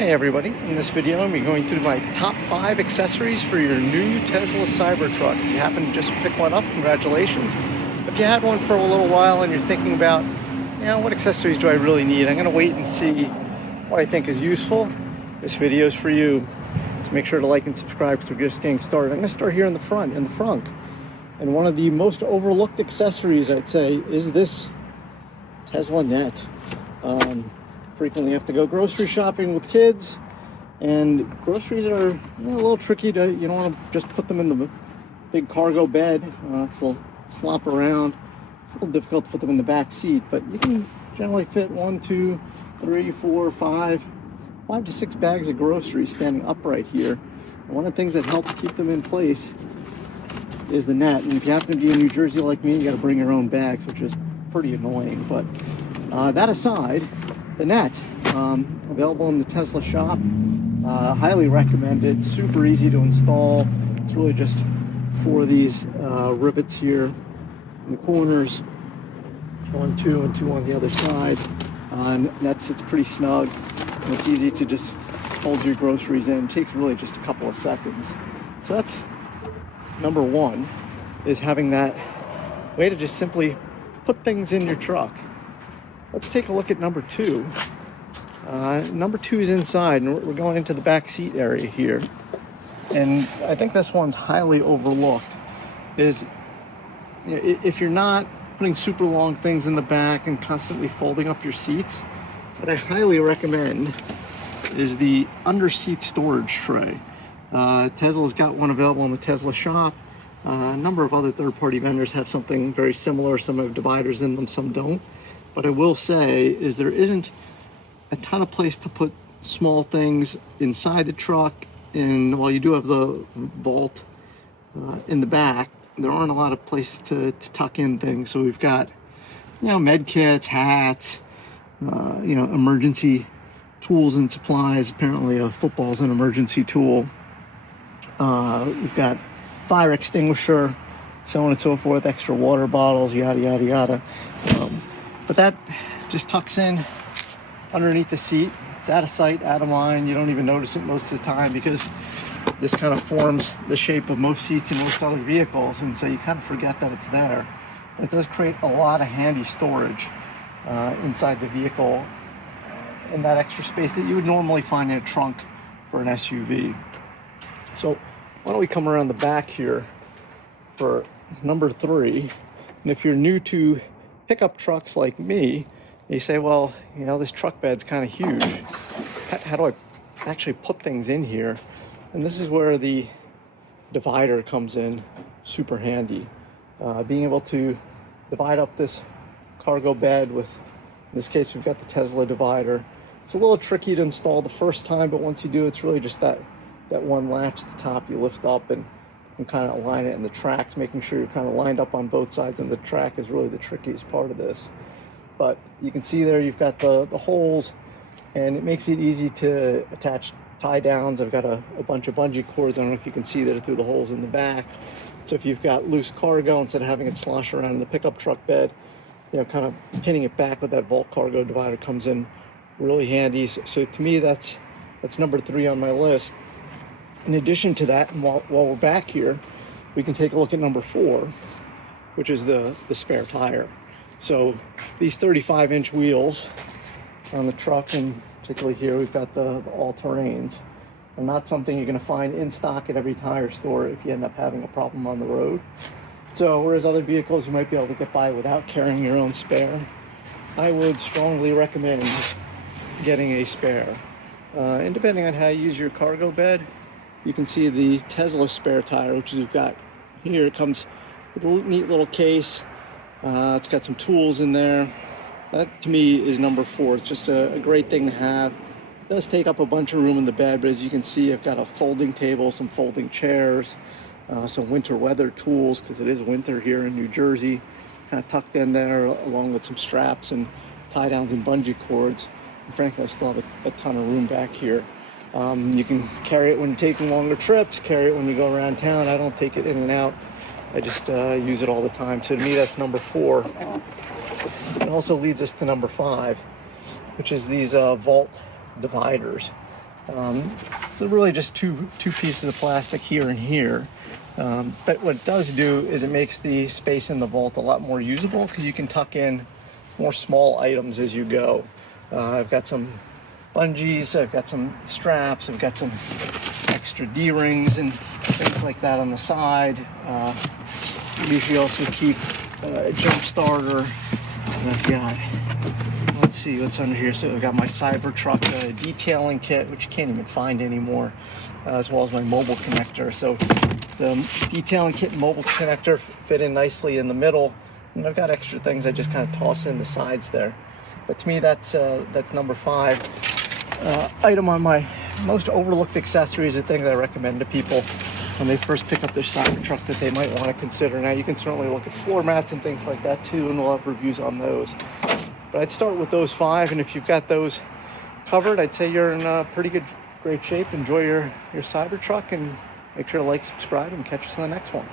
Hey everybody, in this video I'm going through my top 5 accessories for your new Tesla Cybertruck. If you happen to just pick one up, congratulations. If you had one for a little while and you're thinking about, what accessories do I really need? I'm going to wait and see what I think is useful. This video is for you. So make sure to like and subscribe if you're just getting started. I'm going to start here in the front, And one of the most overlooked accessories, I'd say, is this Tesla net. Frequently have to go grocery shopping with kids, and groceries are a little tricky to, you don't want to just put them in the big cargo bed, they'll slop around. It's a little difficult to put them in the back seat, but you can generally fit 1, 2, 3, 4, 5 to 6 bags of groceries standing upright here. And one of the things that helps keep them in place is the net. And if you happen to be in New Jersey like me, you got to bring your own bags, which is pretty annoying. But that aside, the net, available in the Tesla shop, highly recommended, super easy to install. It's really just 4 of these rivets here in the corners, 1, 2, and 2 on the other side. And that sits pretty snug, and it's easy to just hold your groceries in. It takes really just a couple of seconds. So that's number 1, is having that way to just simply put things in your truck. Let's take a look at number 2. Number 2 is inside, and we're going into the back seat area here. And I think this one's highly overlooked. Is if you're not putting super long things in the back and constantly folding up your seats, what I highly recommend is the under seat storage tray. Tesla's got one available in the Tesla shop. A number of other third-party vendors have something very similar. Some have dividers in them, some don't. What I will say is there isn't a ton of place to put small things inside the truck, and while you do have the vault in the back, there aren't a lot of places to tuck in things. So we've got, med kits, hats, emergency tools and supplies. Apparently a football's an emergency tool. We've got fire extinguisher, so on and so forth, extra water bottles, yada, yada, yada. But that just tucks in underneath the seat. It's out of sight, out of mind. You don't even notice it most of the time because this kind of forms the shape of most seats in most other vehicles, and so you kind of forget that it's there. But it does create a lot of handy storage inside the vehicle in that extra space that you would normally find in a trunk for an SUV. So why don't we come around the back here for number 3. And if you're new to pickup trucks like me, you say, well, this truck bed's kind of huge. How do I actually put things in here? And this is where the divider comes in super handy. Being able to divide up this cargo bed with, in this case, we've got the Tesla divider. It's a little tricky to install the first time, but once you do, it's really just that one latch at the top you lift up and kind of align it in the tracks. Making sure you're kind of lined up on both sides and the track is really the trickiest part of this. But you can see there you've got the holes, and it makes it easy to attach tie downs. I've got a bunch of bungee cords. I don't know if you can see that through the holes in the back. So if you've got loose cargo, instead of having it slosh around in the pickup truck bed, kind of pinning it back with that vault cargo divider comes in really handy. So to me, that's number 3 on my list. In addition to that, and while we're back here, we can take a look at number 4, which is the spare tire. So these 35-inch wheels on the truck, and particularly here, we've got the all-terrains, are not something you're going to find in stock at every tire store if you end up having a problem on the road. So whereas other vehicles you might be able to get by without carrying your own spare, I would strongly recommend getting a spare. And depending on how you use your cargo bed, you can see the Tesla spare tire, which we've got here. It comes with a neat little case. It's got some tools in there. That to me is number 4. It's just a great thing to have. It does take up a bunch of room in the bed, but as you can see, I've got a folding table, some folding chairs, some winter weather tools, because it is winter here in New Jersey, kind of tucked in there, along with some straps and tie downs and bungee cords. And frankly, I still have a ton of room back here. You can carry it when you're taking longer trips, carry it when you go around town. I don't take it in and out. I just use it all the time. So to me, that's number 4. It also leads us to number 5, which is these vault dividers. So really just two pieces of plastic here and here. But what it does do is it makes the space in the vault a lot more usable because you can tuck in more small items as you go. I've got some bungees, I've got some straps, I've got some extra D-rings and things like that on the side. Usually also keep a jump starter, and I've got, let's see what's under here. So I've got my Cybertruck detailing kit, which you can't even find anymore, as well as my mobile connector. So the detailing kit and mobile connector fit in nicely in the middle, and I've got extra things I just kind of toss in the sides there. But to me, that's number 5. Item on my most overlooked accessories are things I recommend to people when they first pick up their Cybertruck that they might want to consider. Now, you can certainly look at floor mats and things like that too, and we'll have reviews on those. But I'd start with those 5, and if you've got those covered, I'd say you're in great shape. Enjoy your Cybertruck, and make sure to like, subscribe, and catch us in the next one.